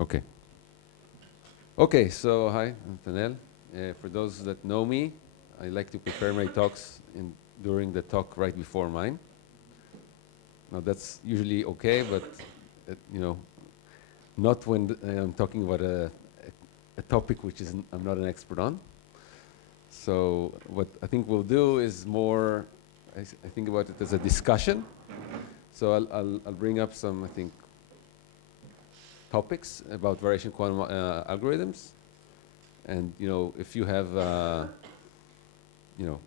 Okay. Okay, so hi, I'm Netanel. For those that know me, I like to prepare my talks during the talk right before mine. Now that's usually okay, but not when I'm talking about a topic which I'm not an expert on. So what I think we'll do is more, I think about it as a discussion. So I'll bring up some, I think, topics about variation quantum algorithms. And if you have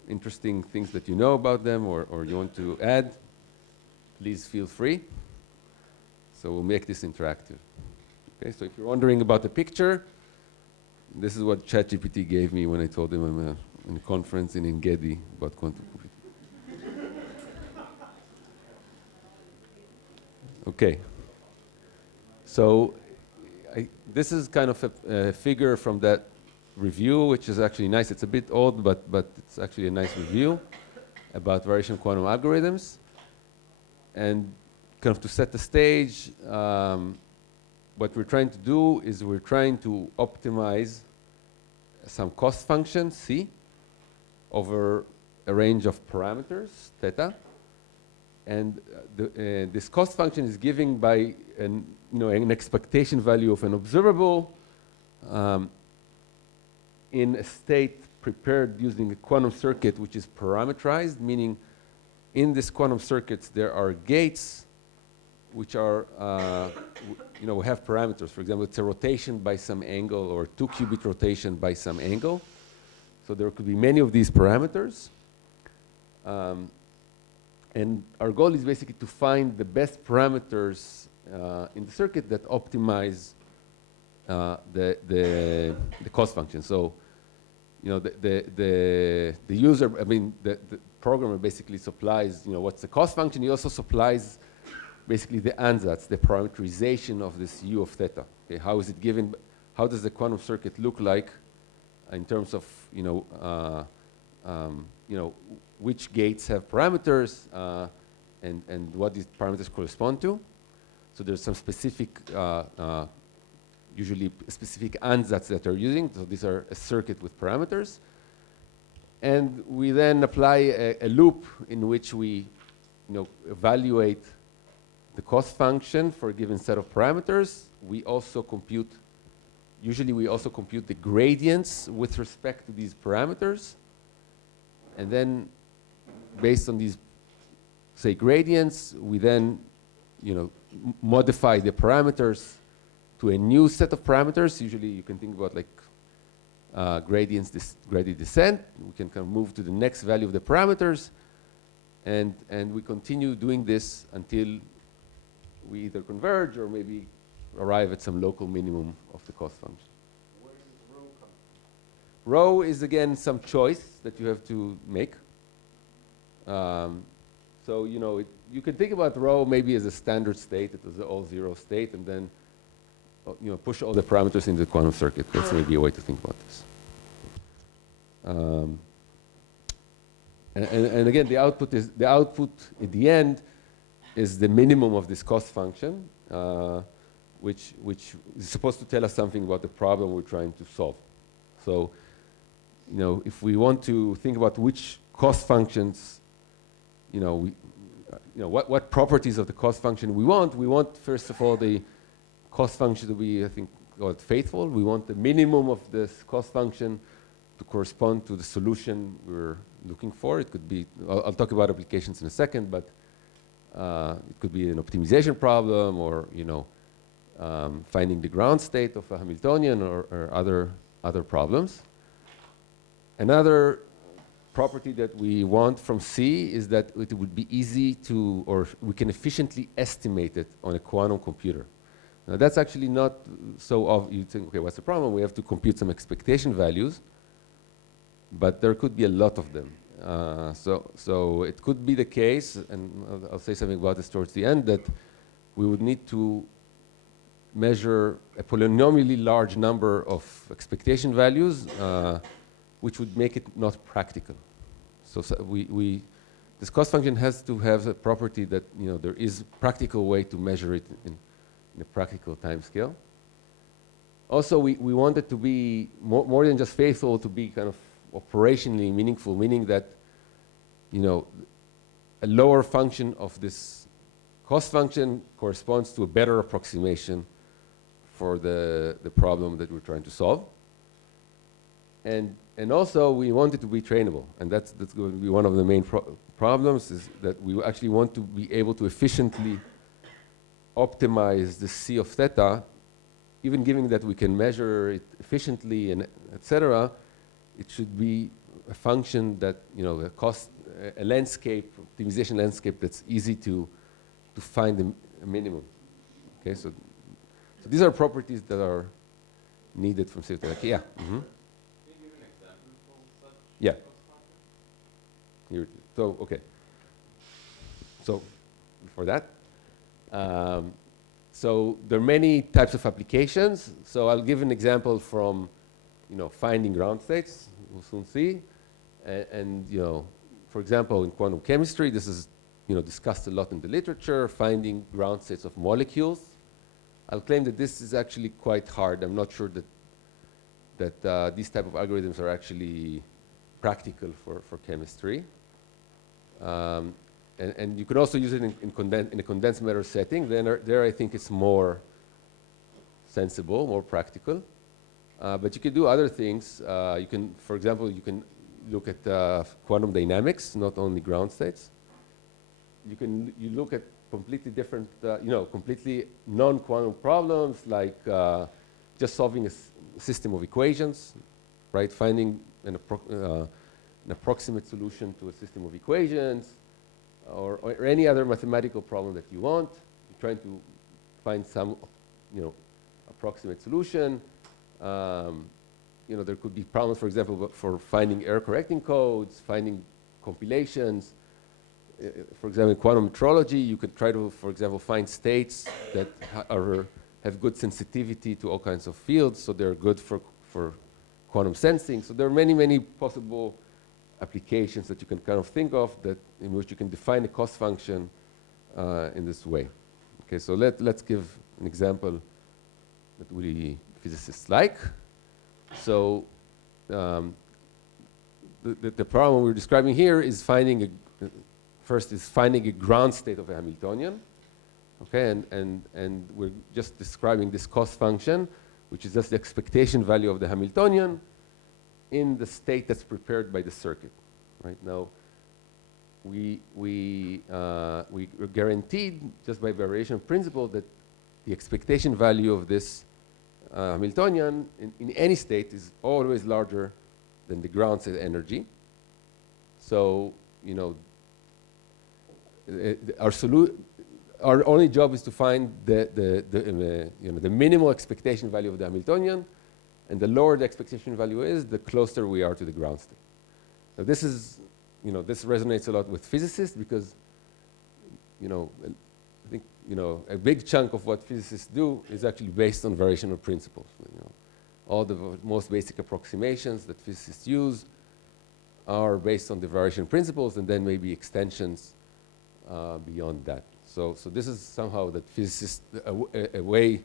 interesting things that you know about them or you want to add, please feel free. So we'll make this interactive. Okay, so if you're wondering about the picture, this is what ChatGPT gave me when I told him I'm in a conference in Engedi about quantum computing. Okay. So this is kind of a figure from that review, which is actually nice. It's a bit old, but it's actually a nice review about variation quantum algorithms. And kind of to set the stage, what we're trying to do is we're trying to optimize some cost function, C, over a range of parameters, theta. And this cost function is given by an expectation value of an observable in a state prepared using a quantum circuit which is parameterized, meaning in this quantum circuits there are gates which are, we have parameters. For example, it's a rotation by some angle or 2-qubit rotation by some angle. So there could be many of these parameters. And our goal is basically to find the best parameters in the circuit that optimize the cost function. So, the user, the programmer basically supplies, what's the cost function. He also supplies basically the ansatz, the parameterization of this u of theta. Okay, how is it given? How does the quantum circuit look like in terms of, which gates have parameters and what these parameters correspond to. So there's some specific, usually specific ansatz that are using. So these are a circuit with parameters. And we then apply a loop in which we evaluate the cost function for a given set of parameters. We also compute, usually we also compute the gradients with respect to these parameters. And then based on these, say, gradients, we then, modify the parameters to a new set of parameters. Usually you can think about like gradient descent. We can kind of move to the next value of the parameters. And we continue doing this until we either converge or maybe arrive at some local minimum of the cost function. Where does rho come from? Rho is, again, some choice that you have to make. So, you can think about rho maybe as a standard state. It is an all-zero state, and then push all the parameters into the quantum circuit. That's maybe a way to think about this. And again, the output at the end is the minimum of this cost function, which is supposed to tell us something about the problem we're trying to solve. So, if we want to think about which cost functions, what properties of the cost function we want first of all the cost function to be, I think, faithful. We want the minimum of this cost function to correspond to the solution we're looking for. It could be, I'll talk about applications in a second, but it could be an optimization problem or, finding the ground state of a Hamiltonian or other problems. Another property that we want from C is that it would be easy to, or we can efficiently estimate it on a quantum computer. Now that's actually not so obvious. You think, okay, what's the problem? We have to compute some expectation values, but there could be a lot of them. So it could be the case, and I'll say something about this towards the end, that we would need to measure a polynomially large number of expectation values, which would make it not practical. So this cost function has to have a property that there is a practical way to measure it in a practical time scale. Also, we want it to be more than just faithful, to be kind of operationally meaningful, meaning that, you know, a lower function of this cost function corresponds to a better approximation for the problem that we're trying to solve. And also, we want it to be trainable, and that's going to be one of the main problems, is that we actually want to be able to efficiently optimize the C of theta, even given that we can measure it efficiently and et cetera. It should be a function that, you know, a landscape, optimization landscape that's easy to find a minimum. Okay, so these are properties that are needed from C of theta. Yeah. Mm-hmm. Yeah. So, okay. So, for that, so there are many types of applications. So I'll give an example from, you know, finding ground states. We'll soon see. And you know, for example, in quantum chemistry, this is, you know, discussed a lot in the literature, finding ground states of molecules. I'll claim that this is actually quite hard. I'm not sure that these type of algorithms are actually practical for chemistry. And you could also use it in a condensed matter setting. Then there I think it's more sensible, more practical. But you can do other things. You can, for example, you can look at quantum dynamics, not only ground states. You look at completely different, you know, completely non-quantum problems, like just solving a system of equations, right? Finding an approximate solution to a system of equations, or any other mathematical problem that you want. You're trying to find some, you know, approximate solution. You know, there could be problems, for example, for finding error correcting codes, finding compilations. For example, in quantum metrology, you could try to, for example, find states that have good sensitivity to all kinds of fields, so they're good for quantum sensing. So there are many, many possible applications that you can kind of think of in which you can define a cost function in this way. Okay, so let's give an example that we physicists like. So the problem we're describing here is finding a ground state of a Hamiltonian. Okay, and we're just describing this cost function, which is just the expectation value of the Hamiltonian in the state that's prepared by the circuit. Right now, we are guaranteed just by variation principle that the expectation value of this Hamiltonian in any state is always larger than the ground state energy. So, you know, our only job is to find the minimal expectation value of the Hamiltonian, and the lower the expectation value is, the closer we are to the ground state. Now this is, you know, this resonates a lot with physicists because, you know, I think, you know, a big chunk of what physicists do is actually based on variational principles. You know, all the most basic approximations that physicists use are based on the variational principles, and then maybe extensions beyond that. So this is somehow that physicists, a way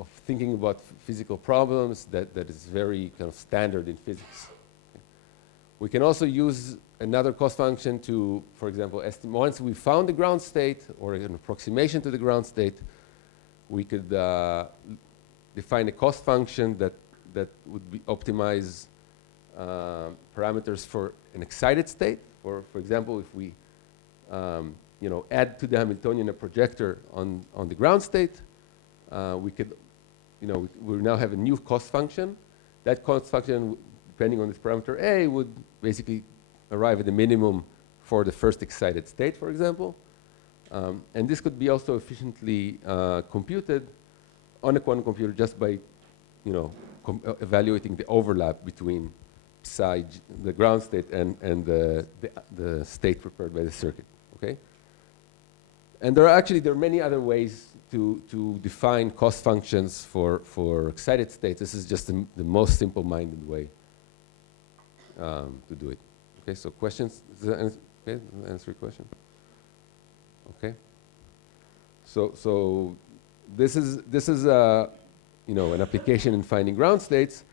of thinking about physical problems that is very kind of standard in physics. We can also use another cost function to, for example, estimate once we found the ground state or an approximation to the ground state, we could define a cost function that would optimize parameters for an excited state. For example, if we you know, add to the Hamiltonian a projector on the ground state, we could, you know, we now have a new cost function. That cost function, depending on this parameter A, would basically arrive at the minimum for the first excited state, for example. And this could be also efficiently computed on a quantum computer just by, you know, evaluating the overlap between psi, the ground state, and the state prepared by the circuit. Okay. And there are many other ways to define cost functions for excited states. This is just the most simple-minded way to do it. Okay, so questions? Does that answer your question? Okay. So this is an application in finding ground states,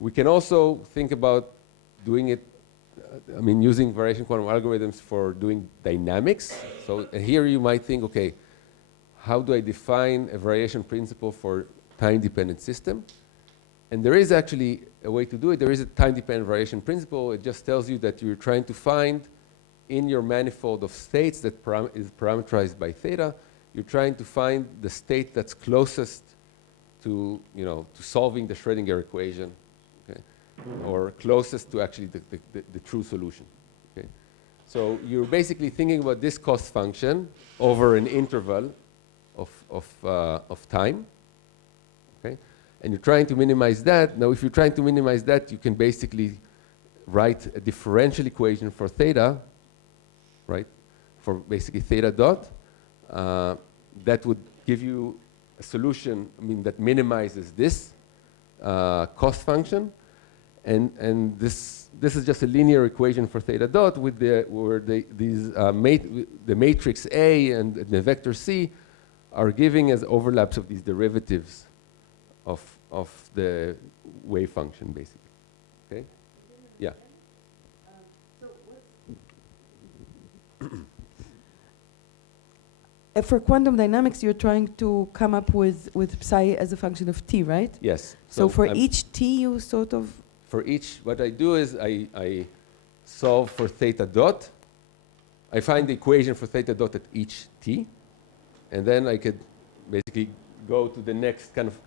we can also think about doing it, using variation quantum algorithms for doing dynamics. So here you might think, okay, how do I define a variation principle for time-dependent system? And there is actually a way to do it. There is a time-dependent variation principle. It just tells you that you're trying to find in your manifold of states that is parameterized by theta, you're trying to find the state that's closest to, to solving the Schrodinger equation, okay? Or closest to actually the true solution, okay? So you're basically thinking about this cost function over an interval of time, okay? And you're trying to minimize that. Now, if you're trying to minimize that, you can basically write a differential equation for theta, right? For basically theta dot. That would give you a solution, that minimizes this cost function. And this is just a linear equation for theta dot with the matrix A and the vector C are giving as overlaps of these derivatives of the wave function, basically. Okay? Yeah. For quantum dynamics, you're trying to come up with psi as a function of t, right? Yes. So for each t, you sort of... For each, what I do is I solve for theta dot. I find the equation for theta dot at each t. And then I could basically go to the next kind of,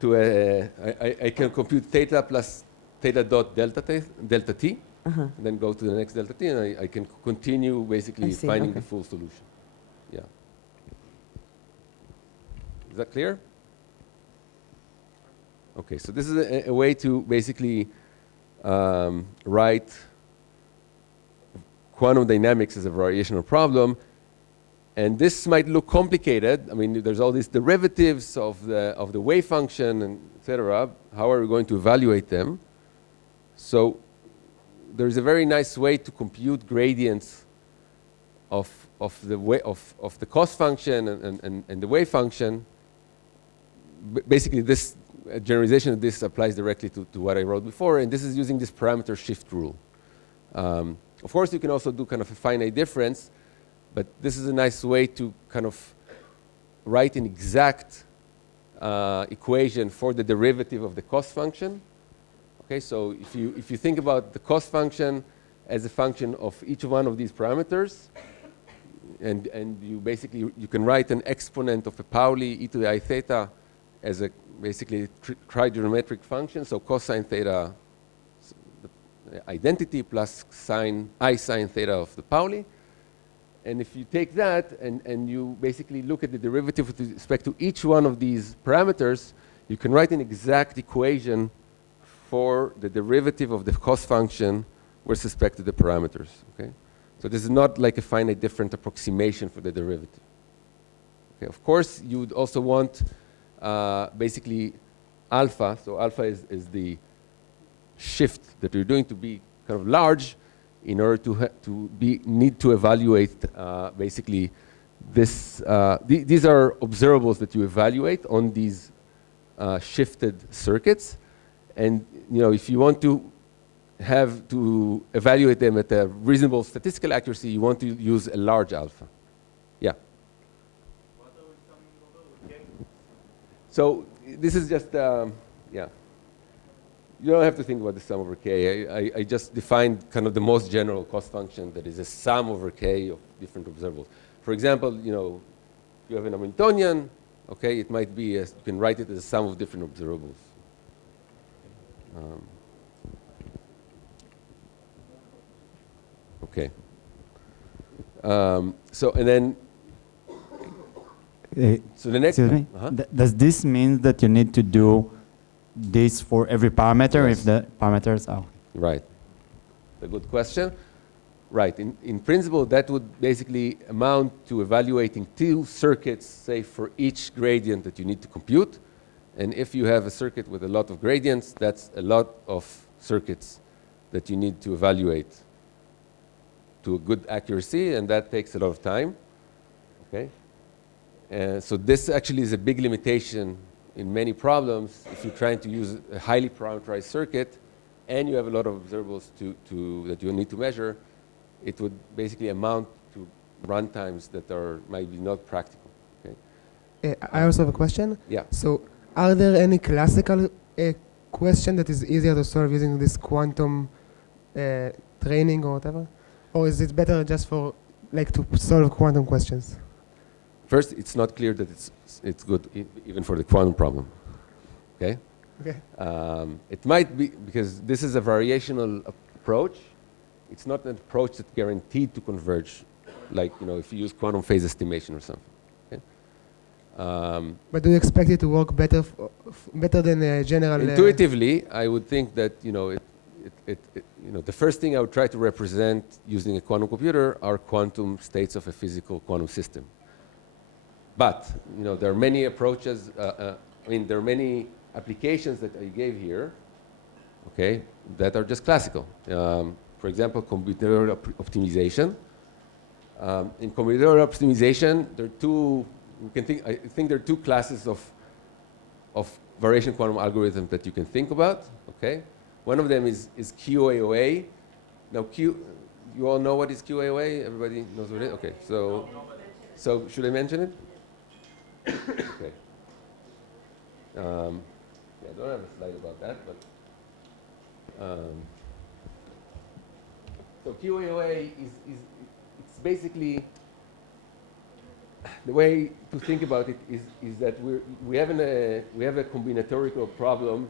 I can compute theta plus theta dot delta t, and then go to the next delta t, and I can continue basically finding the full solution. Yeah. Is that clear? Okay, so this is a way to basically write quantum dynamics as a variational problem. And this might look complicated. There's all these derivatives of the wave function, and et cetera. How are we going to evaluate them? So there's a very nice way to compute gradients of the cost function and the wave function. Basically, this generalization of this applies directly to what I wrote before, and this is using this parameter shift rule. Of course, you can also do kind of a finite difference, but this is a nice way to kind of write an exact equation for the derivative of the cost function. Okay, so if you think about the cost function as a function of each one of these parameters, and you can write an exponent of a Pauli e to the I theta as a basically trigonometric function. So cosine theta, the identity plus I sine theta of the Pauli. And if you take that and you basically look at the derivative with respect to each one of these parameters, you can write an exact equation for the derivative of the cost function with respect to the parameters. Okay? So this is not like a finite different approximation for the derivative. Okay? Of course, you would also want basically alpha. So alpha is the shift that you're doing to be kind of large in order to need to evaluate basically this. These are observables that you evaluate on these shifted circuits. And if you want to evaluate them at a reasonable statistical accuracy, you want to use a large alpha. Yeah. What are we summing over with K? So this is just, yeah. You don't have to think about the sum over K. I just defined kind of the most general cost function that is a sum over K of different observables. For example, you have an Hamiltonian, okay, it might be, you can write it as a sum of different observables. Okay. So, and then, so the next, excuse me, does this mean that you need to do this for every parameter? Yes. If the parameters are... Right. A good question. Right. In principle, that would basically amount to evaluating 2 circuits, say, for each gradient that you need to compute. And if you have a circuit with a lot of gradients, that's a lot of circuits that you need to evaluate to a good accuracy, and that takes a lot of time. Okay? And so this actually is a big limitation in many problems, if you're trying to use a highly parameterized circuit and you have a lot of observables that you need to measure, it would basically amount to runtimes that are maybe not practical. Okay? I also have a question. Yeah. So, are there any classical question that is easier to solve using this quantum training or whatever? Or is it better just for, like, to solve quantum questions? First, it's not clear that it's good even for the quantum problem. Okay? Okay. It might be, because this is a variational approach. It's not an approach that's guaranteed to converge, like, you know, if you use quantum phase estimation or something. Okay? But do you expect it to work better better than a general? Intuitively, I would think that, you know, you know, the first thing I would try to represent using a quantum computer are quantum states of a physical quantum system. But, you know, there are many approaches, I mean, there are many applications that I gave here, okay, that are just classical. For example, combinatorial optimization. In combinatorial optimization, there are two, I think there are two classes of variation quantum algorithms that you can think about, okay? One of them is QAOA. Now, you all know what is QAOA? Everybody knows what it is? Okay, so should I mention it? Okay. Yeah, I don't have a slide about that, but so QAOA it's basically, the way to think about it is that we have a combinatorial problem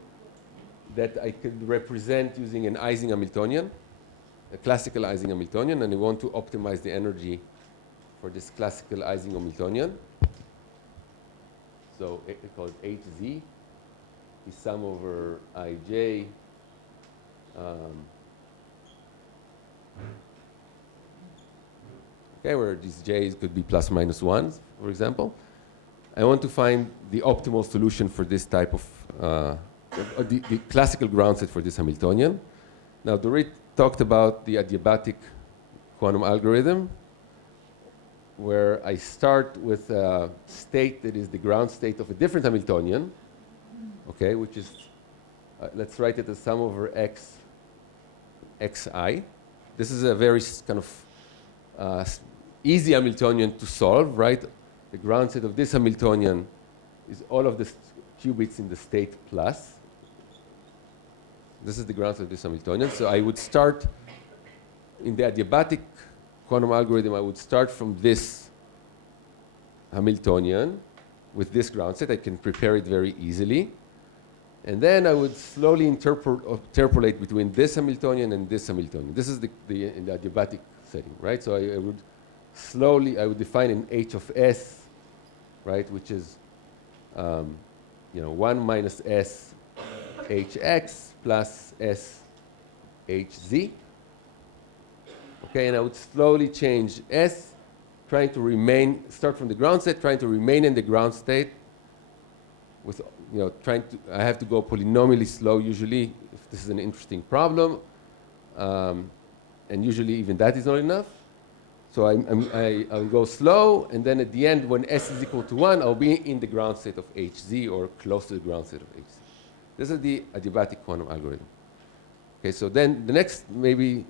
that I could represent using an Ising Hamiltonian, a classical Ising Hamiltonian, and I want to optimize the energy for this classical Ising Hamiltonian. So I call it HZ is sum over IJ. Okay, where these j's could be plus minus ones, for example. I want to find the optimal solution for this type of, the classical ground set for this Hamiltonian. Now, Dorit talked about the adiabatic quantum algorithm, where I start with a state that is the ground state of a different Hamiltonian, okay, which is, let's write it as sum over xi. This is a very kind of easy Hamiltonian to solve, right? The ground state of this Hamiltonian is all of the qubits in the state plus. This is the ground state of this Hamiltonian. So I would start in the adiabatic quantum algorithm, I would start from this Hamiltonian with this ground state. I can prepare it very easily. And then I would slowly interpolate between this Hamiltonian and this Hamiltonian. This is in the adiabatic setting, right? So I would slowly, I would define an H of S, right, which is, you know, 1 minus S HX plus S HZ. Okay, and I would slowly change S, trying to remain, start from the ground state, trying to remain in the ground state with, you know, I have to go polynomially slow usually if this is an interesting problem. And usually even that is not enough. So I'll go slow, and then at the end, when S is equal to 1, I'll be in the ground state of HZ or close to the ground state of HZ. This is the adiabatic quantum algorithm. Okay, so then the next maybe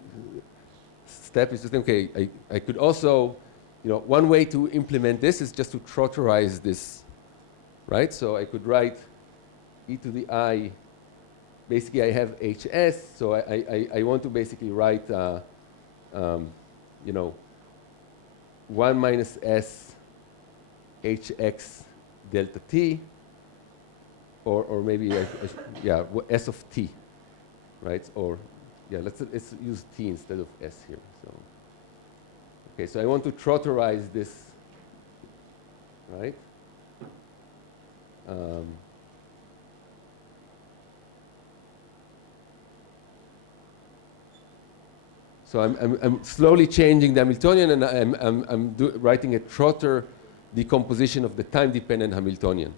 step is to think, okay, I could also, you know, one way to implement this is just to trotterize this, right? So I could write e to the I, basically I have HS, so I want to basically write, you know, 1 minus S HX delta T, or maybe, yeah, S of T, right? Or, yeah, let's use T instead of S here. So, okay, so I want to trotterize this, right? So I'm slowly changing the Hamiltonian, and I'm writing a trotter decomposition of the time-dependent Hamiltonian.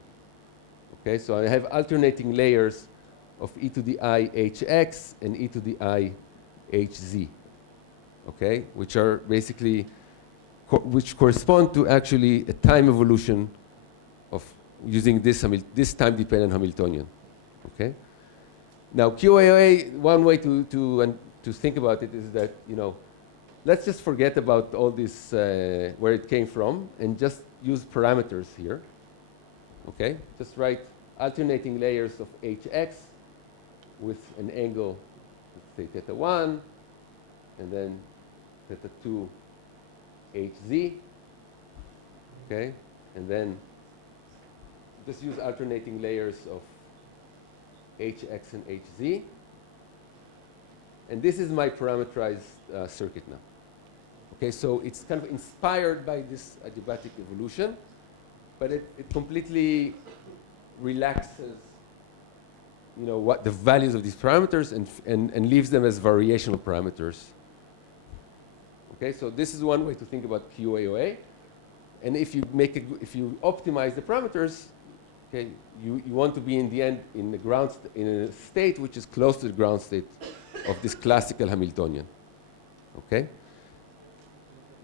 Okay, so I have alternating layers of e to the I hx and e to the I hz. Okay, which are basically which correspond to actually a time evolution of using this time-dependent Hamiltonian. Okay. Now QAOA, one way to think about it is that, you know, let's just forget about all this where it came from and just use parameters here. Okay. Just write alternating layers of hx with an angle, let's say θ1, and then θ2 hz. Okay. And then just use alternating layers of hx and hz. And this is my parameterized circuit now. Okay, so it's kind of inspired by this adiabatic evolution, but it completely relaxes, you know, what the values of these parameters and leaves them as variational parameters. Okay, so this is one way to think about QAOA. And if you if you optimize the parameters, okay, you want to be in the end in a state which is close to the ground state of this classical Hamiltonian. Okay?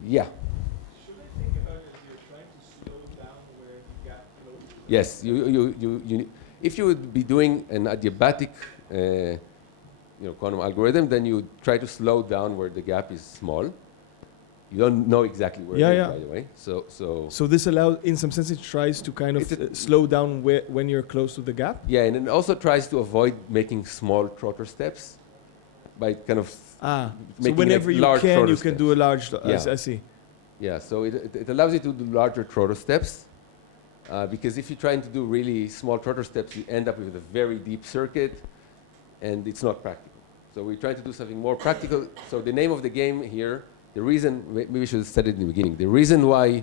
Yeah. Should I think about it if you're trying to slow down where the gap closes? Yes. If you would be doing an adiabatic quantum algorithm, then you would try to slow down where the gap is small. You don't know exactly where it is, by the way. So this allows, in some sense, it tries to kind of slow down when you're close to the gap? Yeah, and it also tries to avoid making small trotter steps by kind of so making whenever like you large can, trotter you can steps. do a large, Yeah. I see. Yeah, so it allows you to do larger trotter steps because if you're trying to do really small trotter steps, you end up with a very deep circuit and it's not practical. So we're trying to do something more practical. So the name of the game here, the reason, maybe we should have said it in the beginning, the reason why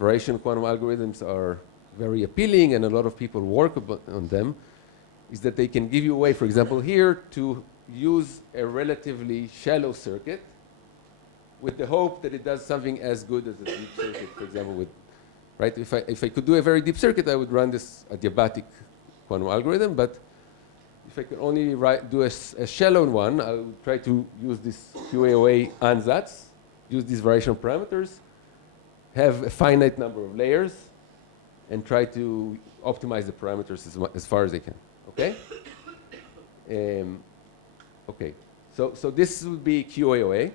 variational quantum algorithms are very appealing and a lot of people work on them is that they can give you a way, for example, here to use a relatively shallow circuit with the hope that it does something as good as a deep circuit, for example, with, right? If I could do a very deep circuit, I would run this adiabatic quantum algorithm, but if I could only do a shallow one, I would try to use this QAOA ansatz, use these variational parameters, have a finite number of layers, and try to optimize the parameters as far as I can. Okay? Okay. So this would be QAOA.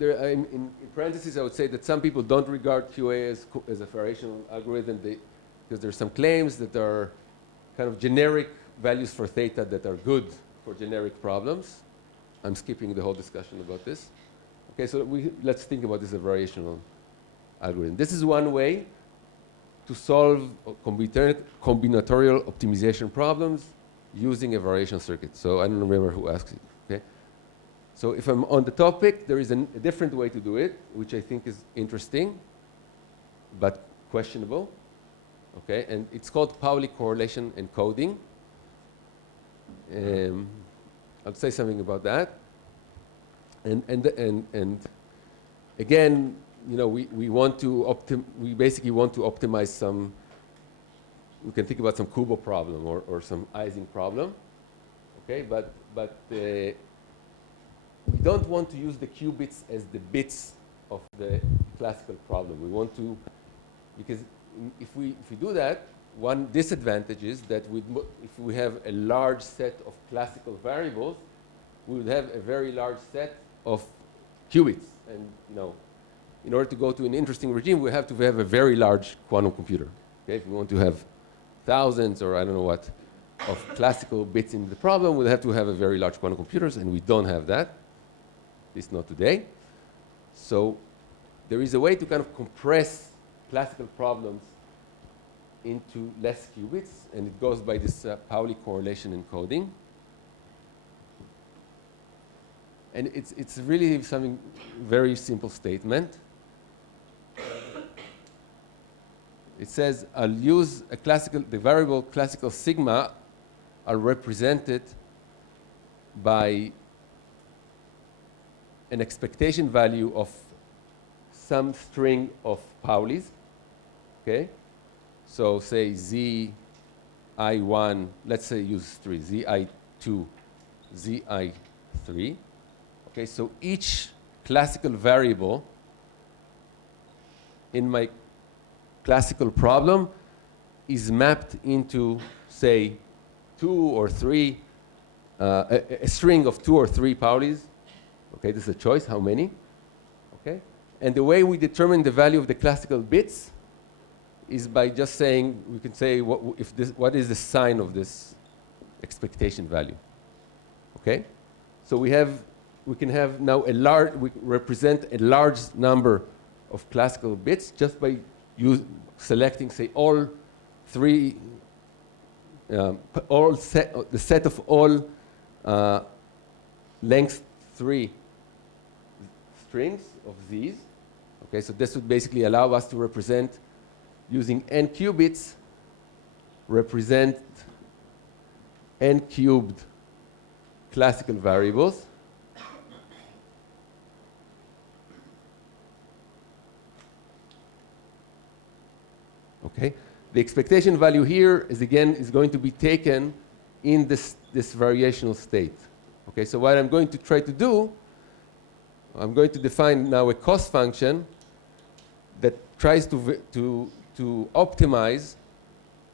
In parentheses, I would say that some people don't regard QA as a variational algorithm because there's some claims that are kind of generic values for theta that are good for generic problems. I'm skipping the whole discussion about this. Okay, so let's think about this as a variational algorithm. This is one way to solve combinatorial optimization problems using a variational circuit. So I don't remember who asked it. Okay. So if I'm on the topic, there is a different way to do it, which I think is interesting, but questionable. Okay, and it's called Pauli correlation encoding. I'll say something about that. And again, you know, we basically want to optimize some. We can think about some Kubo problem or some Ising problem. Okay, but we don't want to use the qubits as the bits of the classical problem. We want to, because if we do that, one disadvantage is that if we have a large set of classical variables, we would have a very large set of qubits. And you know, in order to go to an interesting regime, we have to have a very large quantum computer. Okay, if we want to have thousands or I don't know what of classical bits in the problem, we'll have to have a very large quantum computers, and we don't have that. At least not today. So there is a way to kind of compress classical problems into less qubits, and it goes by this Pauli correlation encoding. And it's really something very simple statement. It says I'll use the variable classical sigma are represented by an expectation value of some string of Paulis. Okay? So say ZI1, let's say use 3, ZI2, ZI3. Okay, so each classical variable in my classical problem is mapped into, say, two or three, a string of 2 or 3 Paulis. Okay, this is a choice, how many? Okay, and the way we determine the value of the classical bits is by just saying, we can say, what is the sign of this expectation value? Okay, so we can have now we represent a large number of classical bits just by selecting, say, all 3, the set of all length 3 strings of these. Okay, so this would basically allow us to represent, using n qubits, represent n cubed classical variables. Okay, the expectation value here is going to be taken in this variational state. Okay, so what I'm going to try to do, I'm going to define now a cost function that tries to optimize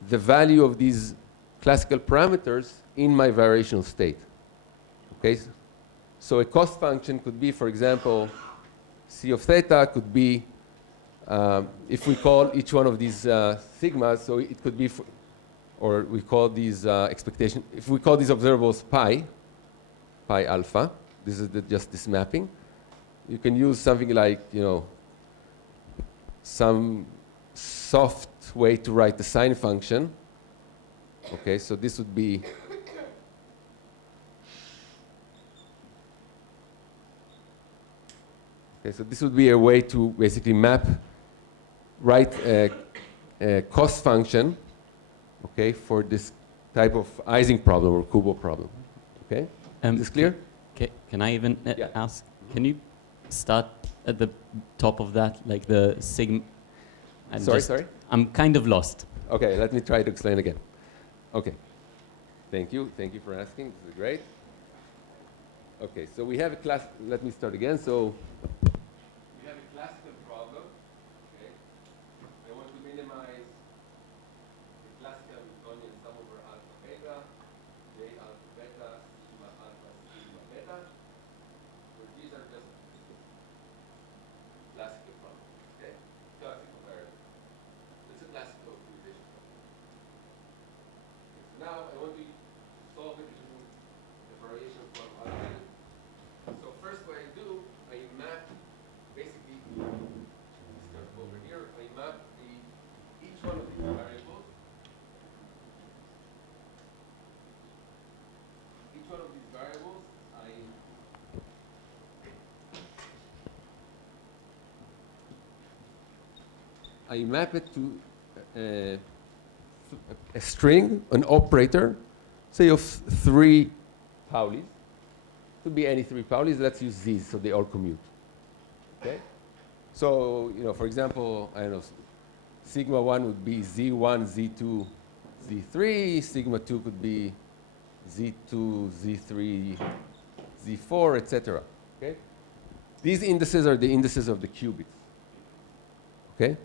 the value of these classical parameters in my variational state. Okay, so a cost function could be, for example, C of theta could be, if we call each one of these sigmas, so it could be, or we call these if we call these observables pi alpha, this is just this mapping. You can use something like, some soft way to write the sine function. Okay, so this would be a way to basically write a cost function, okay, for this type of Ising problem or Kubo problem. Okay, is this clear? Can I even Yeah. ask? Can you start at the top of that, like the sigma? Sorry. I'm kind of lost. Okay, let me try to explain again. Okay, thank you for asking. This is great. Okay, so we have a class. Let me start again. So we have a classical problem. Okay, I want to minimize the classical Newtonian sum over alpha beta, j alpha beta, sigma alpha, sigma beta. So these are just classical problems. Okay, classical variables. It's a classical optimization problem. Now I want to solve it using the variation form algorithm. So first what I do, I map, basically, start over here, I map each one of these variables. Each one of these variables, I map it to a string, an operator, say of 3 Paulis. Could be any 3 Paulis. Let's use these so they all commute. Okay. So for example, I don't know, sigma 1 would be z1, z2, z3. Sigma 2 could be z2, z3, z4, etc. Okay. These indices are the indices of the qubits. Okay.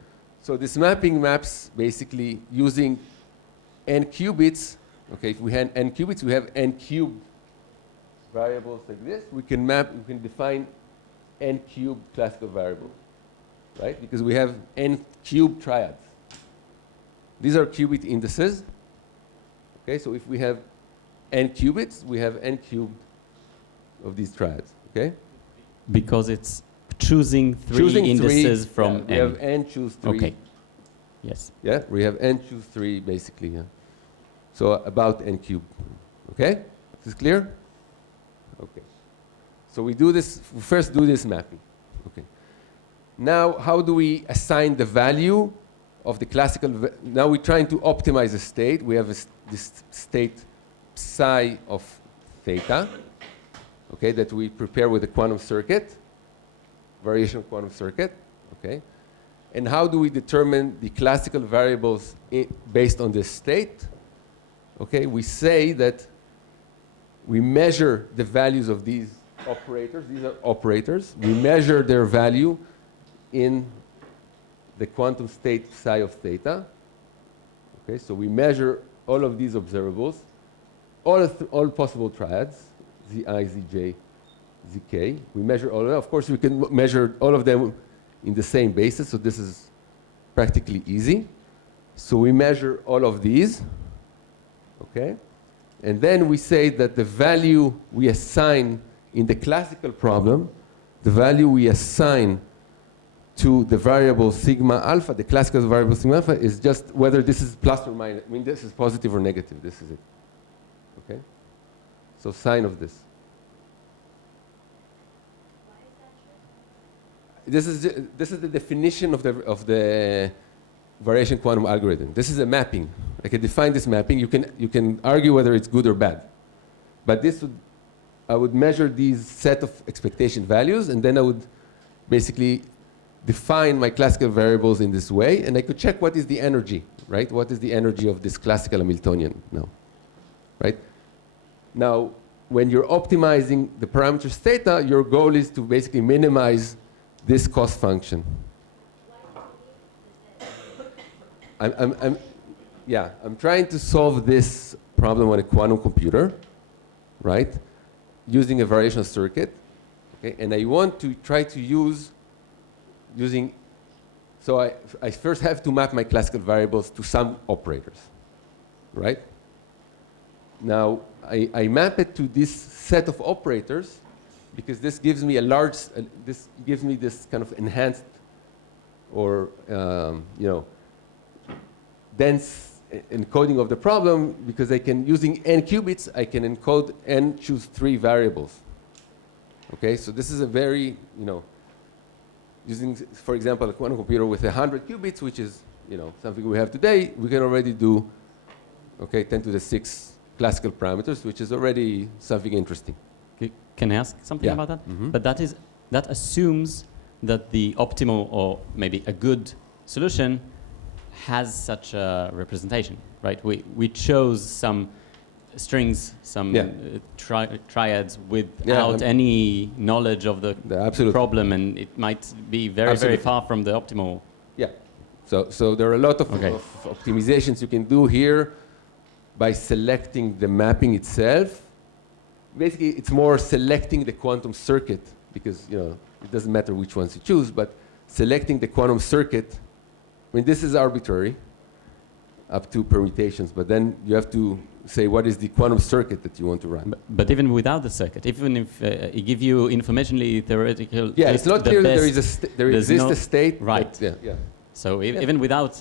So this mapping maps basically using n qubits. Okay, if we have n qubits, we have n cubed variables like this. We can define n cubed classical variables, right? Because we have n cubed triads. These are qubit indices. Okay, so if we have n qubits, we have n cubed of these triads. Okay, Because it's choosing three indices from we have n choose 3. Okay. Yes. Yeah, we have n choose 3 basically. Yeah. So about n cubed. Okay, is this clear? Okay. So we first do this mapping. Okay. Now, how do we assign the value of the classical? Now we're trying to optimize a state. We have this state psi of theta. Okay, that we prepare with a quantum circuit, variational quantum circuit. Okay. And how do we determine the classical variables based on this state? Okay, we say that we measure the values of these operators. These are operators. We measure their value in the quantum state psi of theta. Okay, so we measure all of these observables, all possible triads, Zi, Zj, Zk. We measure all of them. Of course, we can measure all of them in the same basis, so this is practically easy. So we measure all of these, okay? And then we say that the value we assign in the classical problem, the value we assign to the variable sigma alpha, the classical variable sigma alpha, is just whether this is plus or minus. I mean, this is positive or negative. This is it. Okay? So sign of this. This is the definition of the variation quantum algorithm. This is a mapping. I can define this mapping. You can argue whether it's good or bad. But I would measure these set of expectation values, and then I would basically define my classical variables in this way, and I could check what is the energy, right? What is the energy of this classical Hamiltonian now, right? Now, when you're optimizing the parameters theta, your goal is to basically minimize this cost function. I'm trying to solve this problem on a quantum computer, right? Using a variational circuit, okay? And I want to try to so I first have to map my classical variables to some operators, right? Now, I map it to this set of operators because this gives me this kind of enhanced or, dense encoding of the problem, because I can, using n qubits, I can encode n choose 3 variables. Okay, so this is a very, using, for example, a quantum computer with 100 qubits, which is, something we have today, we can already do, 10 to the 6 classical parameters, which is already something interesting. Can I ask something about that? Mm-hmm. But that assumes that the optimal, or maybe a good solution, has such a representation, right? We chose some strings, some triads without any knowledge of the problem, and it might be very, very far from the optimal. Yeah. So there are a lot of optimizations you can do here by selecting the mapping itself. Basically, it's more selecting the quantum circuit, because it doesn't matter which ones you choose, but selecting the quantum circuit. I mean, this is arbitrary, up to permutations, but then you have to say what is the quantum circuit that you want to run. But even without the circuit, even if it give you informationally theoretical, it's not clear that there exists a state. Right. So even without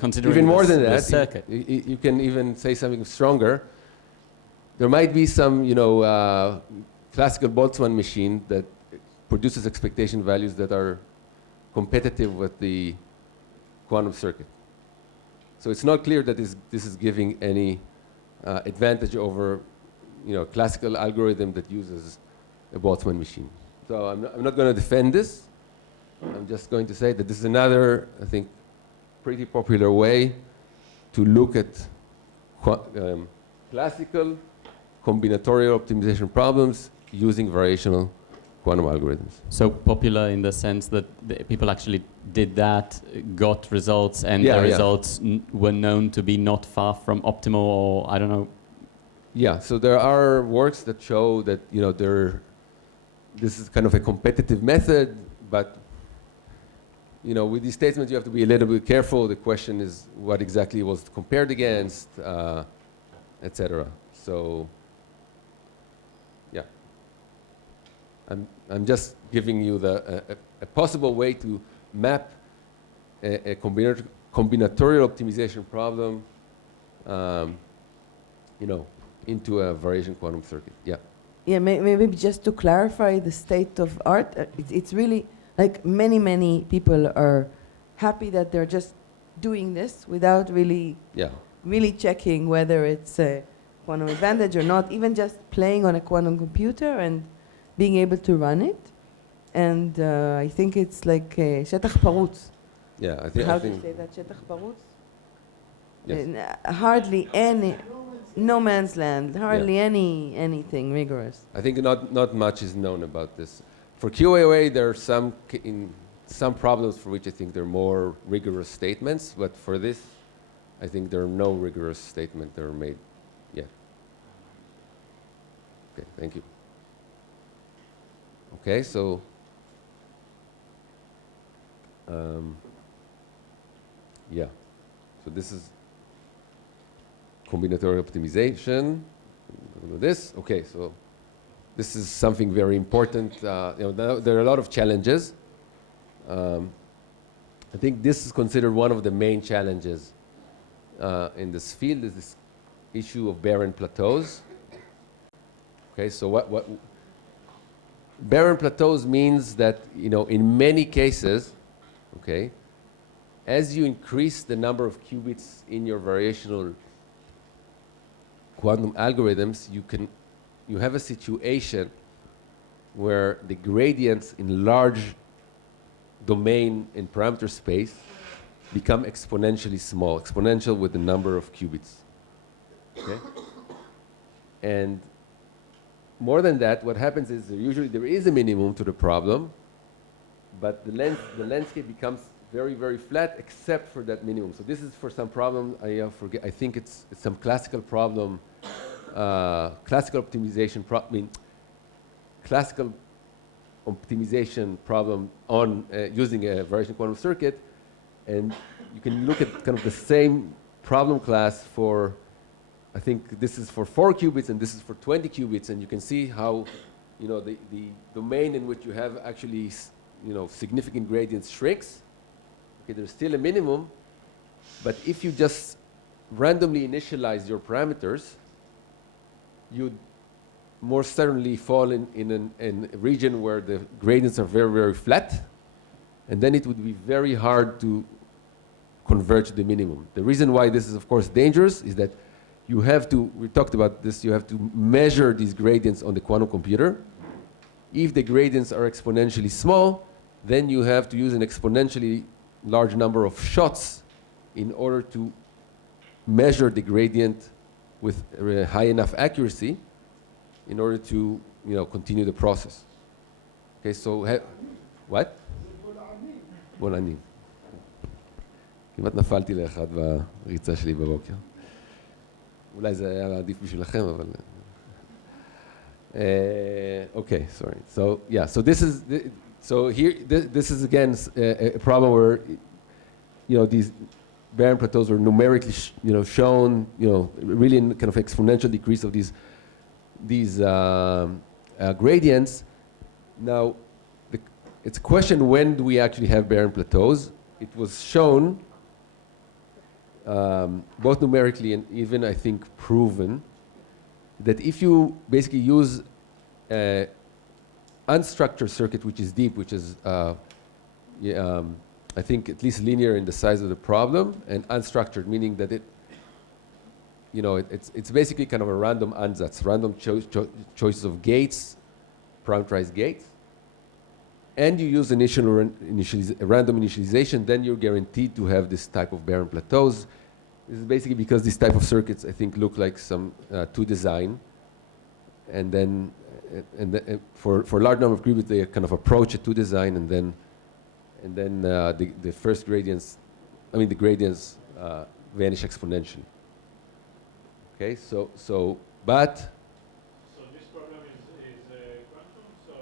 considering even more than that, circuit, you can even say something stronger. There might be some, classical Boltzmann machine that produces expectation values that are competitive with the quantum circuit. So it's not clear that this is giving any advantage over, classical algorithm that uses a Boltzmann machine. So I'm not going to defend this. I'm just going to say that this is another, I think, pretty popular way to look at classical combinatorial optimization problems using variational quantum algorithms. So popular in the sense that people actually did that, got results, and the results were known to be not far from optimal, or I don't know. Yeah, so there are works that show that this is kind of a competitive method, but with these statements you have to be a little bit careful. The question is what exactly was compared against, etc. So I'm just giving you a possible way to map a combinatorial optimization problem, into a variation quantum circuit. Yeah. Yeah, maybe just to clarify the state of art, it's really like many people are happy that they're just doing this without really checking whether it's a quantum advantage or not, even just playing on a quantum computer and being able to run it. And I think it's like שטח פרוץ. Yeah, I think. How do you say that? שטח פרוץ? Yes. Hardly any, no man's land, hardly anything rigorous. I think not much is known about this. For QAOA, there are some problems for which I think there are more rigorous statements, but for this, I think there are no rigorous statements that are made yet. Okay, thank you. Okay, so yeah, so this is combinatorial optimization. This, okay, so this is something very important. There are a lot of challenges. I think this is considered one of the main challenges in this field, is this issue of barren plateaus. Okay, so what barren plateaus means that, in many cases, okay, as you increase the number of qubits in your variational quantum algorithms, you have a situation where the gradients in large domain and parameter space become exponentially small, exponential with the number of qubits. Okay? And more than that, what happens is usually there is a minimum to the problem, but the landscape becomes very, very flat except for that minimum. So this is for some problem, I think it's some classical problem, classical optimization problem on using a variational quantum circuit. And you can look at kind of the same problem class for, I think this is for 4 qubits and this is for 20 qubits, and you can see how, the domain in which you have actually, significant gradients shrinks. Okay, there's still a minimum, but if you just randomly initialize your parameters, you'd more certainly fall in a region where the gradients are very, very flat, and then it would be very hard to converge to the minimum. The reason why this is, of course, dangerous is that you have to, we talked about this, you have to measure these gradients on the quantum computer. If the gradients are exponentially small, then you have to use an exponentially large number of shots in order to measure the gradient with high enough accuracy in order to, continue the process. Okay, so, what? בולענים. כמעט נפלתי לאחד בריצה שלי בבוקר. אולי זה היה עדיף בשבילכם, אבל... Okay, sorry. So, yeah, so this is... So here, this is again a problem where, these barren plateaus are numerically, shown, really in kind of exponential decrease of these gradients. Now, it's a question, when do we actually have barren plateaus? It was shown, both numerically and even, I think, proven, that if you basically use unstructured circuit, which is deep, which is, I think, at least linear in the size of the problem, and unstructured, meaning that it's basically kind of a random ansatz, random choices of gates, parameterized gates, and you use random initialization, then you're guaranteed to have this type of barren plateaus. This is basically because these type of circuits, I think, look like some two design, and then for a large number of qubits, they kind of approach a two design, and then the first gradients, the gradients vanish exponentially. Okay, but So this problem is quantum. So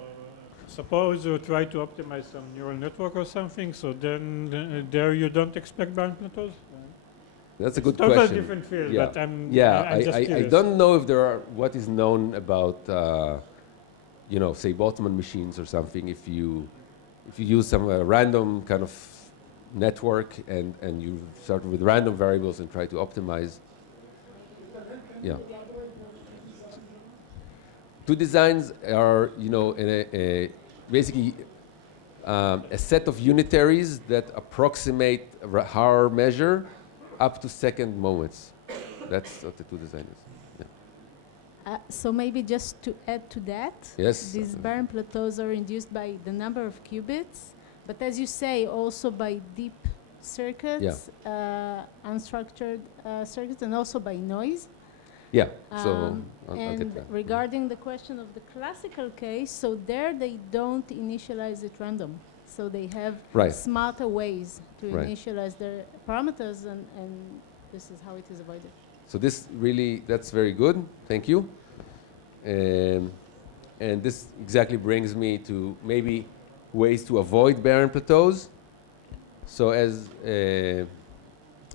suppose you try to optimize some neural network or something. So then there you don't expect barren plateaus. that's a good Totally question. different field, Yeah. but I'm just I curious. don't know if there are what is known about say Boltzmann machines or something. If you use some random kind of network and you start with random variables and try to optimize. Yeah. Two designs are, basically a set of unitaries that approximate Haar measure up to second moments. That's what the two design is. Yeah. So maybe just to add to that, Yes. these barren plateaus are induced by the number of qubits, but as you say, also by deep circuits, unstructured circuits, and also by noise. Yeah, so I'll and get that. regarding the question of the classical case, so there they don't initialize it random. So they have Right. smarter ways to Right. initialize their parameters, and this is how it is avoided. So this really, that's very good. Thank you. And this exactly brings me to maybe ways to avoid barren plateaus. So as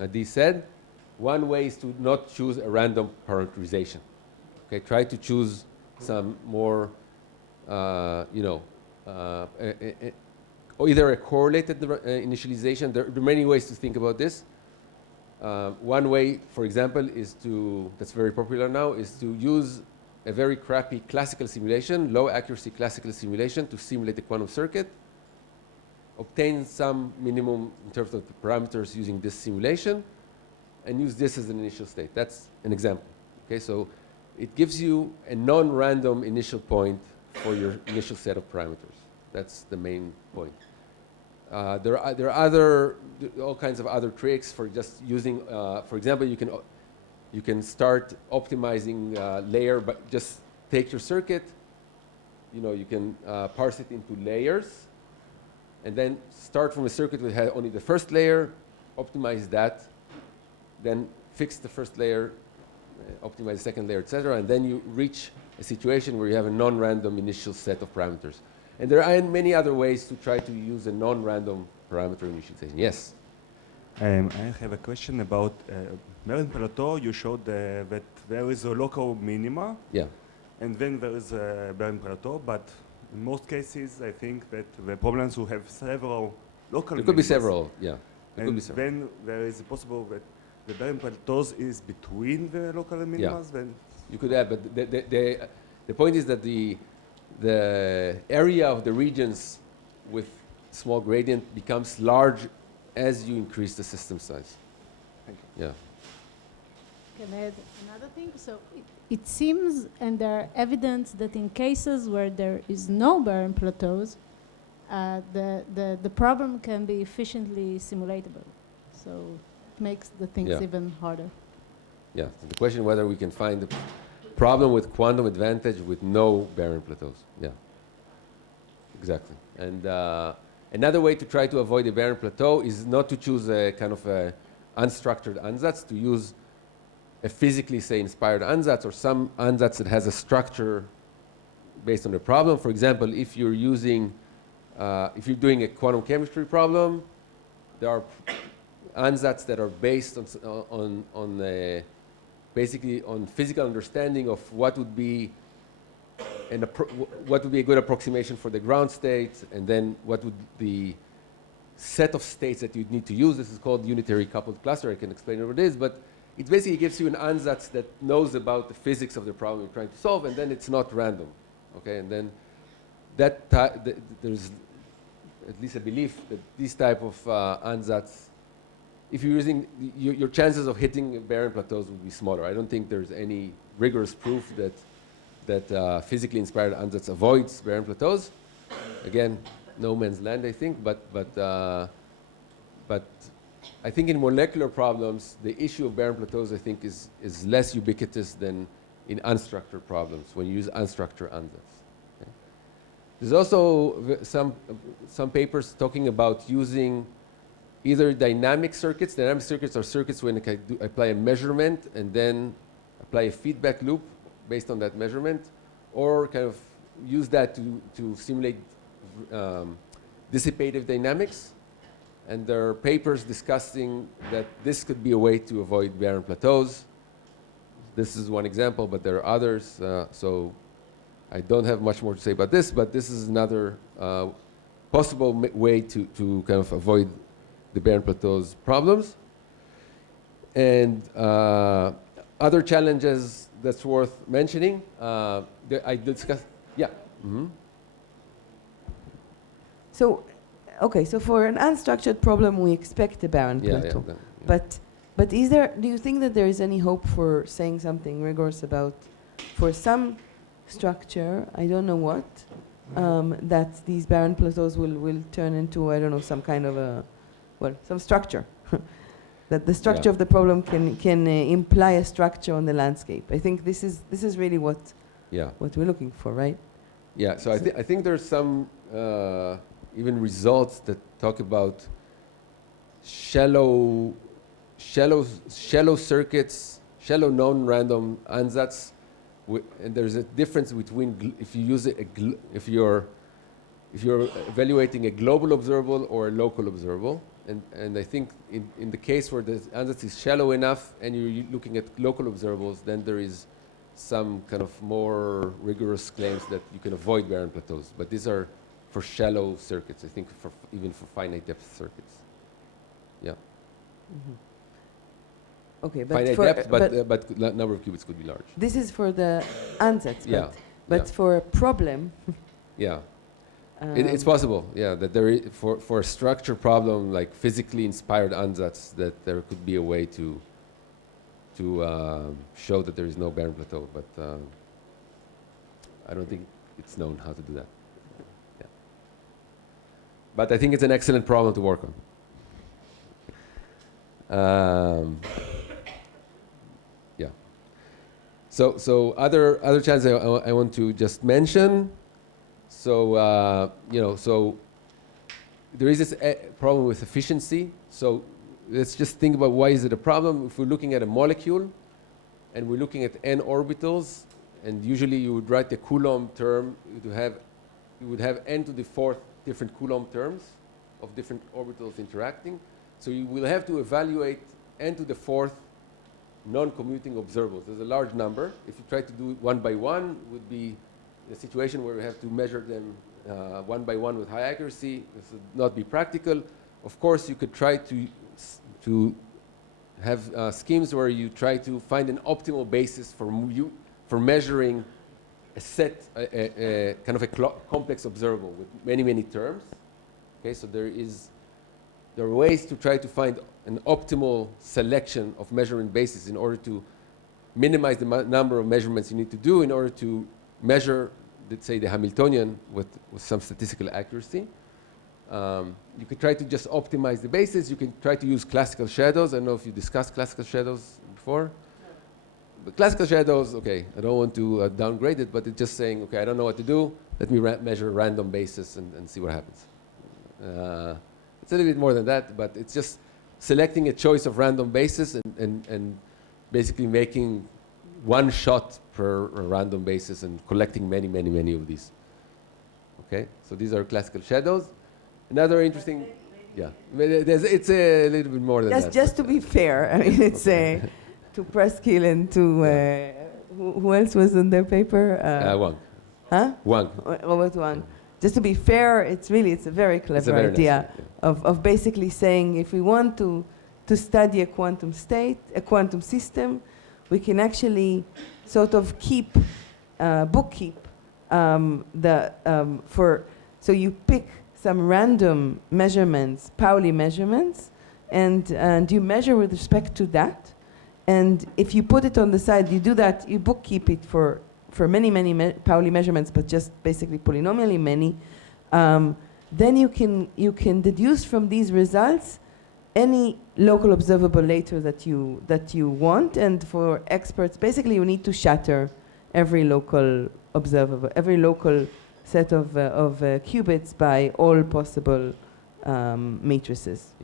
Adi said, one way is to not choose a random parameterization. Okay, try to choose some more, or either a correlated initialization. There are many ways to think about this. One way, for example, that's very popular now, is to use a very crappy classical simulation, low accuracy classical simulation to simulate the quantum circuit, obtain some minimum in terms of the parameters using this simulation, and use this as an initial state. That's an example. Okay, so it gives you a non-random initial point for your initial set of parameters. That's the main point. There are all kinds of other tricks for just using, for example, you can start optimizing layer, but just take your circuit, you can parse it into layers, and then start from a circuit that has only the first layer, optimize that, then fix the first layer, optimize the second layer, etc., and then you reach a situation where you have a non-random initial set of parameters. And there are many other ways to try to use a non-random parameter initialization. Yes? I have a question about barren plateau. You showed that there is a local minima. Yeah. And then there is a barren plateau, but in most cases, I think that the problems will have several local There could be minimas. several, yeah. There could And be several. then there is possible that the barren plateaus is between the local minimas. Then you could add, but the point is that the area of the regions with small gradient becomes large as you increase the system size. Thank you. Yeah. Can I add another thing? So it seems, and there are evidence that in cases where there is no barren plateaus, the problem can be efficiently simulatable. So it makes the things even harder. Yeah. So the question whether we can find the problem with quantum advantage with no barren plateaus. Yeah. Exactly. And another way to try to avoid a barren plateau is not to choose a kind of a unstructured ansatz, to use a physically, say, inspired ansatz or some ansatz that has a structure based on the problem. For example, if you're using, if you're doing a quantum chemistry problem, there are ansatz that are based on basically on physical understanding of what would be what would be a good approximation for the ground state, and then what would the set of states that you'd need to use. This is called unitary coupled cluster. I can explain what it is, but it basically gives you an ansatz that knows about the physics of the problem you're trying to solve, and then it's not random. Okay, and then there's at least a belief that this type of ansatz, if you're using, your chances of hitting barren plateaus would be smaller. I don't think there's any rigorous proof that physically inspired ansatz avoids barren plateaus. Again, no man's land, I think, but I think in molecular problems, the issue of barren plateaus, I think, is less ubiquitous than in unstructured problems when you use unstructured ansatz. Okay. There's also some papers talking about using either dynamic circuits. Dynamic circuits are circuits when I apply a measurement and then apply a feedback loop based on that measurement, or kind of use that to simulate dissipative dynamics. And there are papers discussing that this could be a way to avoid barren plateaus. This is one example, but there are others. So I don't have much more to say about this, but this is another possible way to kind of avoid the barren plateaus problems. And other challenges that's worth mentioning, I discussed, yeah. Mm-hmm. So, okay, so for an unstructured problem, we expect a barren plateau. But do you think that there is any hope for saying something rigorous about, for some structure, I don't know what, that these barren plateaus will turn into, I don't know, some kind of some structure. That the structure of the problem can imply a structure on the landscape. I think this is really what we're looking for, right? Yeah. So I think there's some even results that talk about shallow shallow circuits, shallow non-random ansatz, and there's a difference between if you use if you're evaluating a global observable or a local observable. And I think in the case where the ansatz is shallow enough and you're looking at local observables, then there is some kind of more rigorous claims that you can avoid barren plateaus. But these are for shallow circuits, I think even for finite depth circuits. Yeah. Mm-hmm. Okay, but finite depth, but number of qubits could be large. This is for the ansatz, Yeah. But for a problem. Yeah. It's possible, yeah, that there is, for a structure problem like physically inspired ansatz, that there could be a way to show that there is no barren plateau, but I don't think it's known how to do that. Yeah. But I think it's an excellent problem to work on. Yeah. So other challenges I want to just mention. So, so there is this problem with efficiency. So let's just think about why is it a problem. If we're looking at a molecule and we're looking at n orbitals, and usually you would write the Coulomb term, you would have n to the fourth different Coulomb terms of different orbitals interacting. So you will have to evaluate n to the fourth non-commuting observables. There's a large number. If you try to do it one by one, it would be a situation where we have to measure them one by one with high accuracy. This would not be practical. Of course, you could try to have schemes where you try to find an optimal basis for measuring a set, kind of a complex observable with many, many terms. Okay, so there are ways to try to find an optimal selection of measurement bases in order to minimize the number of measurements you need to do in order to measure, let's say, the Hamiltonian with some statistical accuracy. You could try to just optimize the basis. You can try to use classical shadows. I don't know if you discussed classical shadows before. But classical shadows, okay, I don't want to downgrade it, but it's just saying, okay, I don't know what to do. Let me measure a random basis and see what happens. It's a little bit more than that, but it's just selecting a choice of random basis and basically making one shot per random basis and collecting many, many, many of these. Okay, so these are classical shadows. Another interesting, yeah, it's a little bit more than that. Just to be fair, I mean, it's to Preskill and to, who else was in their paper? Wang. Huh? Wang. Robert Wang. Just to be fair, it's a very clever idea of basically saying if we want to study a quantum state, a quantum system, we can actually sort of bookkeep so you pick some random measurements, Pauli measurements, and you measure with respect to that. And if you put it on the side, you do that, you bookkeep it for many, many Pauli measurements, but just basically polynomially many. Then you can deduce from these results any local observable later that you want. And for experts, basically you need to shatter every local observable, every local set of qubits by all possible matrices,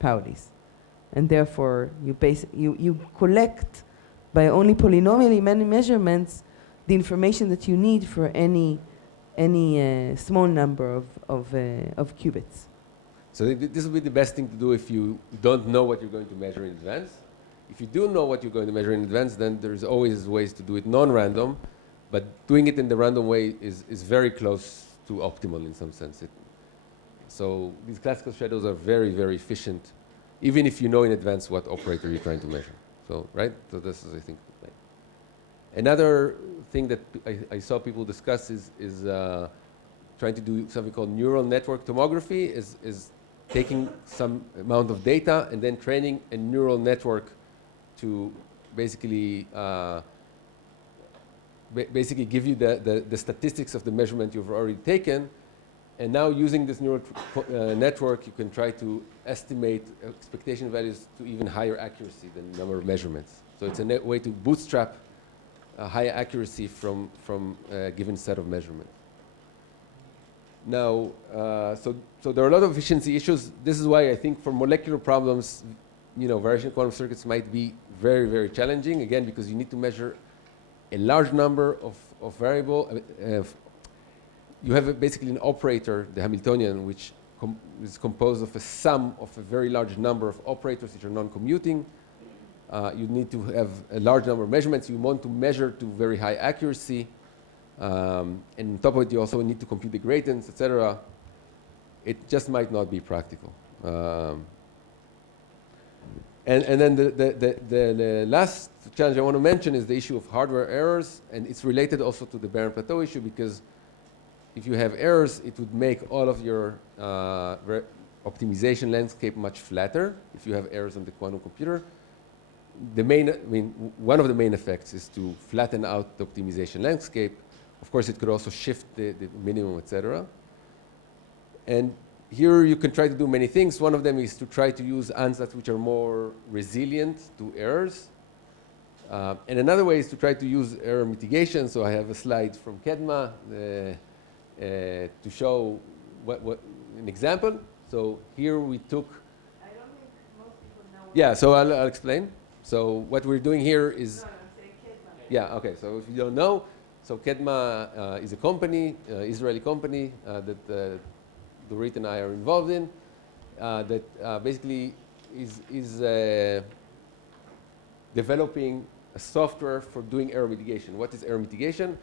Paulis. And therefore you collect by only polynomially many measurements the information that you need for any small number of qubits. So this would be the best thing to do if you don't know what you're going to measure in advance. If you do know what you're going to measure in advance, then there's always ways to do it non-random, but doing it in the random way is very close to optimal in some sense. So these classical shadows are very, very efficient, even if you know in advance what operator you're trying to measure. So, right? So this is, I think, another thing that I saw people discuss is trying to do something called neural network tomography, is taking some amount of data and then training a neural network to basically give you the statistics of the measurement you've already taken. And now using this neural network, you can try to estimate expectation values to even higher accuracy than the number of measurements. So it's a way to bootstrap high accuracy from a given set of measurements. Now, so there are a lot of efficiency issues. This is why I think for molecular problems, variational quantum circuits might be very, very challenging, again, because you need to measure a large number of variable. You have basically an operator, the Hamiltonian, which is composed of a sum of a very large number of operators which are non-commuting. You need to have a large number of measurements. You want to measure to very high accuracy. And on top of it, you also need to compute the gradients, etc. It just might not be practical. And then the last challenge I want to mention is the issue of hardware errors. And it's related also to the barren plateau issue, because if you have errors, it would make all of your optimization landscape much flatter if you have errors on the quantum computer. One of the main effects is to flatten out the optimization landscape. Of course, it could also shift the minimum, etc. And here you can try to do many things. One of them is to try to use ansatz which are more resilient to errors. And another way is to try to use error mitigation. So I have a slide from Kedma to show an example. So here we took. I don't think most people know. Yeah, so I'll explain. So what we're doing here is. No, say Kedma. Yeah, okay. So if you don't know, so Kedma is a company, Israeli company that Dorit and I are involved in, that basically is developing a software for doing error mitigation. What is error mitigation?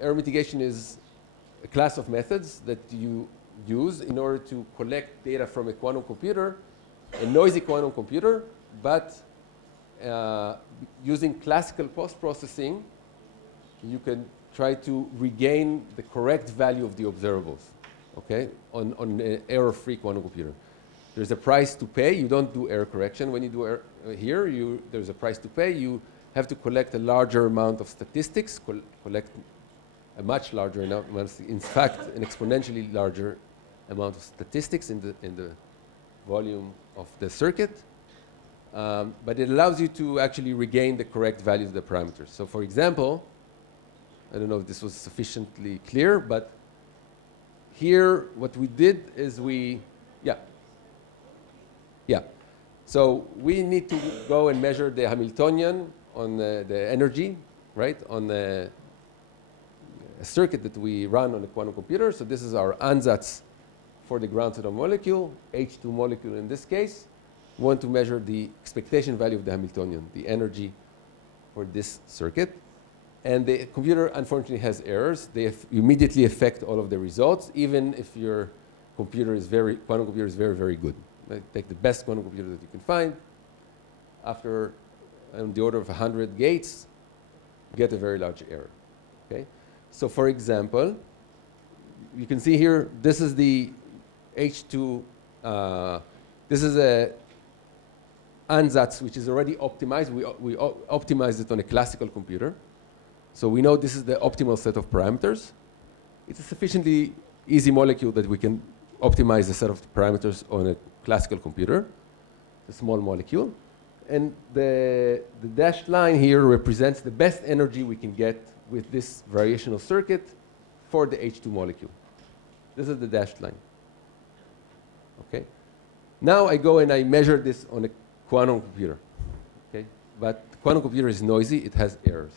Error mitigation is a class of methods that you use in order to collect data from a quantum computer, a noisy quantum computer, but using classical post-processing, you can try to regain the correct value of the observables, okay, on an error-free quantum computer. There's a price to pay. You don't do error correction. When you do error here, there's a price to pay. You have to collect a larger amount of statistics, collect a much larger amount, in fact, an exponentially larger amount of statistics in the volume of the circuit. But it allows you to actually regain the correct values of the parameters. So for example, I don't know if this was sufficiently clear, but here what we did is so we need to go and measure the Hamiltonian on the energy, right, on a circuit that we run on a quantum computer. So this is our ansatz for the ground state of molecule, H2 molecule in this case. We want to measure the expectation value of the Hamiltonian, the energy for this circuit. And the computer, unfortunately, has errors. They immediately affect all of the results, even if your quantum computer is very, very good. Take the best quantum computer that you can find. After on the order of 100 gates, you get a very large error. Okay? So for example, you can see here, this is the H2, this is a ansatz which is already optimized. We optimized it on a classical computer. So we know this is the optimal set of parameters. It's a sufficiently easy molecule that we can optimize the set of parameters on a classical computer, a small molecule. And the dashed line here represents the best energy we can get with this variational circuit for the H2 molecule. This is the dashed line. Okay. Now I go and I measure this on a quantum computer. Okay. But the quantum computer is noisy. It has errors.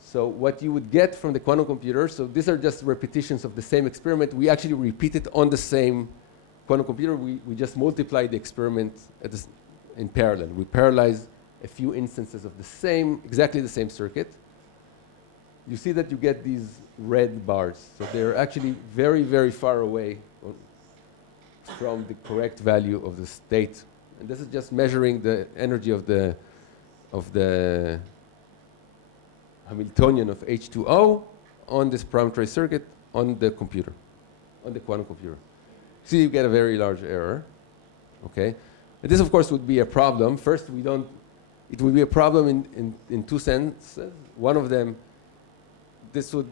So what you would get from the quantum computer, so these are just repetitions of the same experiment. We actually repeat it on the same quantum computer. We just multiply the experiment in parallel. We parallelize a few instances of exactly the same circuit. You see that you get these red bars. So they're actually very, very far away from the correct value of the state. And this is just measuring the energy of the Hamiltonian of H2O on this parameterized circuit on the computer, on the quantum computer. So you get a very large error. Okay. And this, of course, would be a problem. First, it would be a problem in two senses. One of them, this would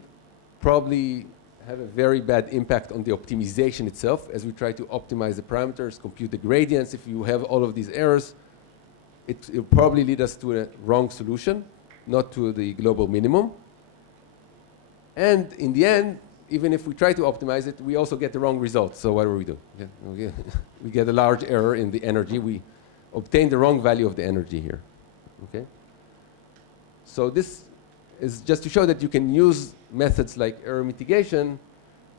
probably have a very bad impact on the optimization itself as we try to optimize the parameters, compute the gradients. If you have all of these errors, it will probably lead us to a wrong solution, not to the global minimum. And in the end, even if we try to optimize it, we also get the wrong results. So what do? We get a large error in the energy. We obtain the wrong value of the energy here. Okay? So this is just to show that you can use methods like error mitigation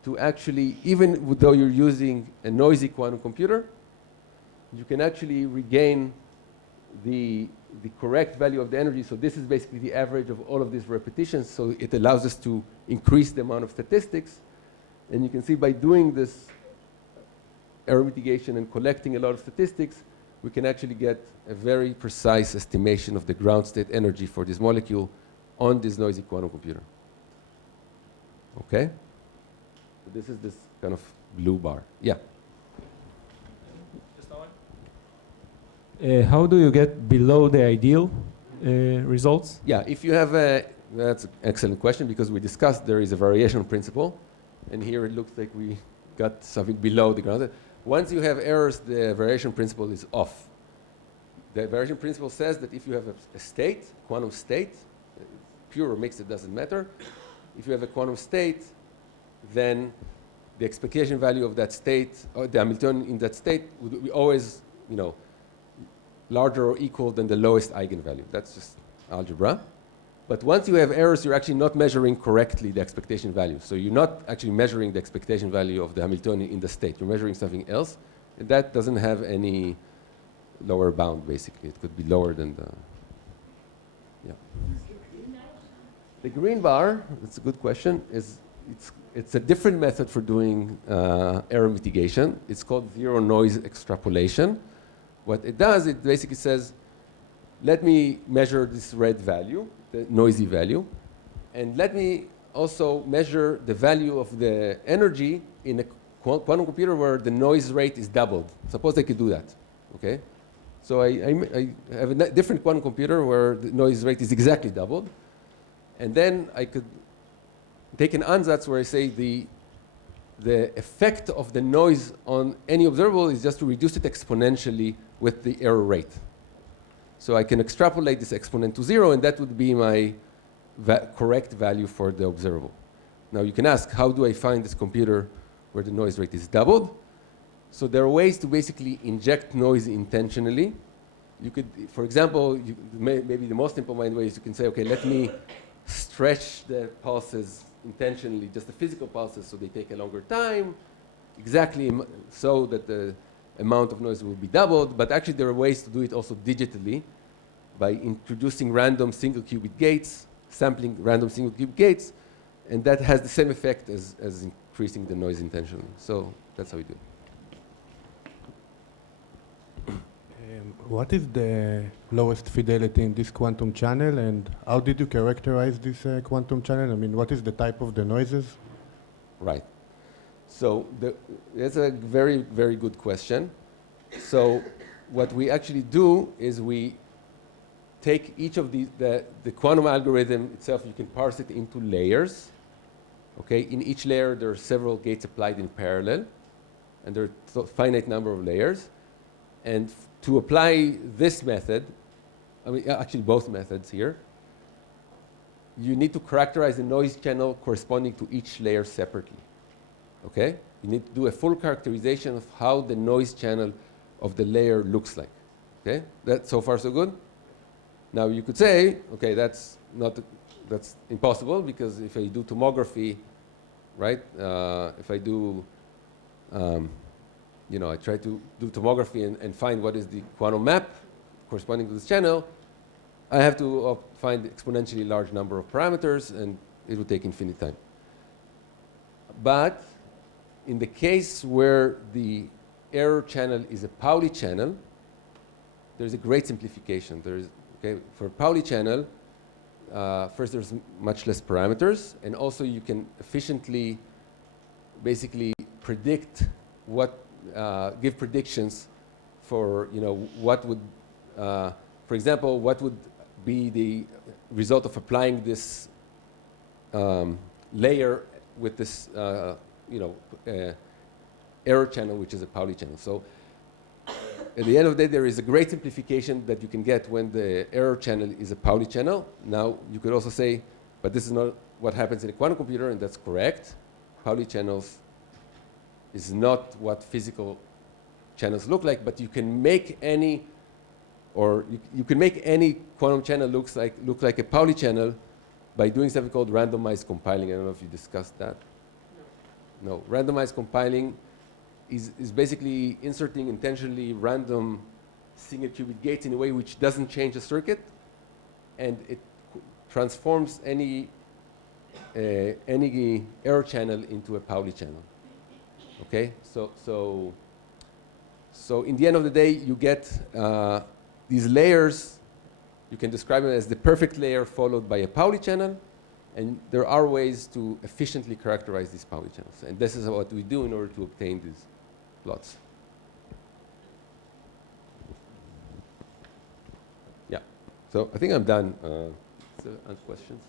to actually, even though you're using a noisy quantum computer, you can actually regain the correct value of the energy. So this is basically the average of all of these repetitions. So it allows us to increase the amount of statistics. And you can see by doing this error mitigation and collecting a lot of statistics, we can actually get a very precise estimation of the ground state energy for this molecule on this noisy quantum computer. Okay? So this is this kind of blue bar. Yeah. How do you get below the ideal results? Yeah, if you have a, that's an excellent question, because we discussed there is a variational principle, and here it looks like we got something below the ground. Once you have errors, the variation principle is off. The variation principle says that if you have a state, quantum state, pure or mixed, it doesn't matter. If you have a quantum state, then the expectation value of that state, or the Hamiltonian in that state, would be always, you know, larger or equal than the lowest eigenvalue. That's just algebra. But once you have errors, you're actually not measuring correctly the expectation value. So you're not actually measuring the expectation value of the Hamiltonian in the state. You're measuring something else, and that doesn't have any lower bound, basically. It could be lower than the, yeah. The green bar, that's a good question, it's a different method for doing error mitigation. It's called zero noise extrapolation. What it does, it basically says, let me measure this red value, the noisy value, and let me also measure the value of the energy in a quantum computer where the noise rate is doubled. Suppose I could do that, okay? So I have a different quantum computer where the noise rate is exactly doubled, and then I could take an ansatz where I say the effect of the noise on any observable is just to reduce it exponentially with the error rate. So I can extrapolate this exponent to 0, and that would be my correct value for the observable. Now you can ask, how do I find this computer where the noise rate is doubled? So there are ways to basically inject noise intentionally. You could, for example, maybe the most simple way is you can say, okay, let me stretch the pulses intentionally, just the physical pulses, so they take a longer time, exactly so that the amount of noise will be doubled. But actually there are ways to do it also digitally by introducing random single qubit gates, sampling random single qubit gates, and that has the same effect as increasing the noise intentionally. So that's how we do it. What is the lowest fidelity in this quantum channel, and how did you characterize this quantum channel? I mean, what is the type of the noises? Right. So that's a very, very good question. So what we actually do is we take each of the quantum algorithm itself, you can parse it into layers. Okay, in each layer there are several gates applied in parallel, and there are a finite number of layers. And to apply this method, I mean, actually both methods here, you need to characterize the noise channel corresponding to each layer separately. Okay? You need to do a full characterization of how the noise channel of the layer looks like. Okay? That so far so good? Now you could say, okay, that's impossible, because if I do tomography, right? If I do I try to do tomography and find what is the quantum map corresponding to this channel, I have to find exponentially large number of parameters, and it will take infinite time. But in the case where the error channel is a Pauli channel, there's a great simplification. For a Pauli channel, first there's much less parameters, and also you can efficiently basically predict give predictions for what would, for example, what would be the result of applying this layer with this error channel, which is a Pauli channel. So at the end of the day, there is a great simplification that you can get when the error channel is a Pauli channel. Now you could also say, but this is not what happens in a quantum computer, and that's correct. Pauli channels is not what physical channels look like, but you can make any Or you can make any quantum channel look like a Pauli channel by doing something called randomized compiling. I don't know if you discussed that. No. Randomized compiling is basically inserting intentionally random single qubit gates in a way which doesn't change the circuit, and it transforms any error channel into a Pauli channel. Okay? So in the end of the day, you get these layers. You can describe them as the perfect layer followed by a Pauli channel, and there are ways to efficiently characterize these Pauli channels. And this is what we do in order to obtain these plots. Yeah. So I think I'm done. Questions?